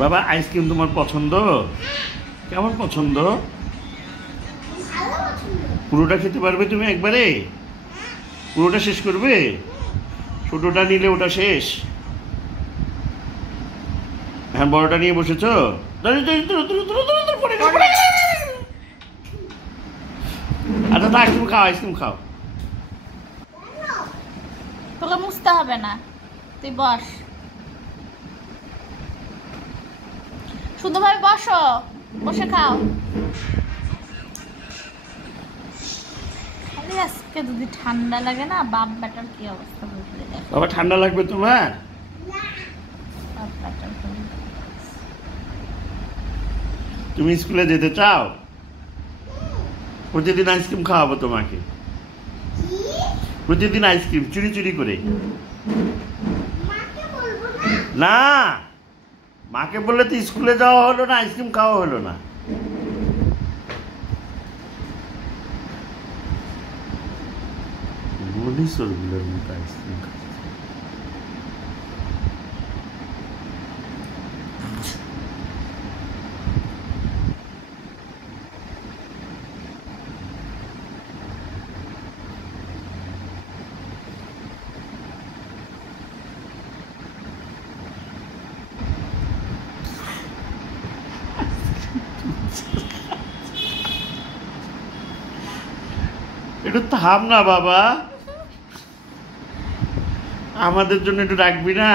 বাবা আইসক্রিম তোমার পছন্দ? কেমন পছন্দ? পুরোটা খেতে পারবে তুমি একবারে? পুরোটা শেষ করবে? ছোটটা নিলে ওটা শেষ। হ্যাঁ বড়টা নিয়ে বসেছ? আচ্ছা তা আইসক্রিম খাও, আইসক্রিম খাও। তোকে মুছতে হবে না, তুই বস, শুধুভাবে বসো, বসে খাও। খালি আজকে যদি ঠান্ডা লাগে না, বাপ ব্যাটার কি অবস্থা বুঝলে দেখো। বাবা ঠান্ডা লাগবে তোমার? বাপ ব্যাটার তুমি স্কুলে যেতে চাও? প্রতিদিন আইসক্রিম খাওয়াবো তোমাকে, প্রতিদিন আইসক্রিম চুরি চুরি করে। না মাকে বললে তো স্কুলে যাওয়া হলো না, আইসক্রিম খাওয়া হলো না। মনীষরগুলোর মতো আইসক্রিম খাচ্ছে। একটু থাম না বাবা, আমাদের জন্য একটু রাখবি না?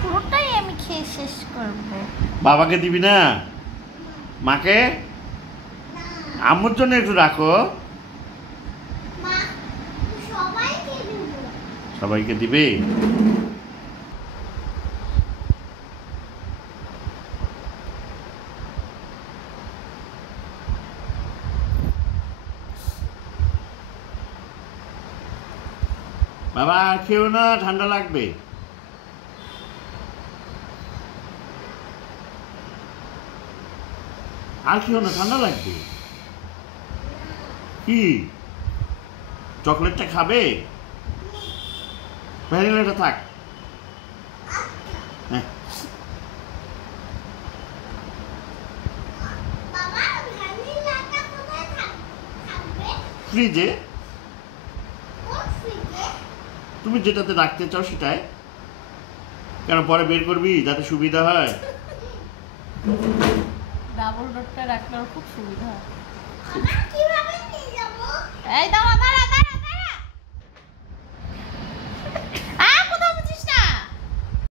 পুরোটাই আমি খেয়ে শেষ করবো। বাবাকে দিবি না? মাকে? আম্মুর জন্য একটু রাখো। সবাইকে দিবে? বাবা আর খেও না, ঠান্ডা লাগবে। আর খেও না, ঠান্ডা লাগবে। কি চকলেটটা খাবে? ভ্যানিলাটা থাক। হ্যাঁ ফ্রিজে, তুমি যেটাতে রাখতে চাও সেটাই। কেন পরে বের করবি যাতে সুবিধা হয়? ডাবল ডোরটা রাখলে খুব সুবিধা হয়। এই দাও আবার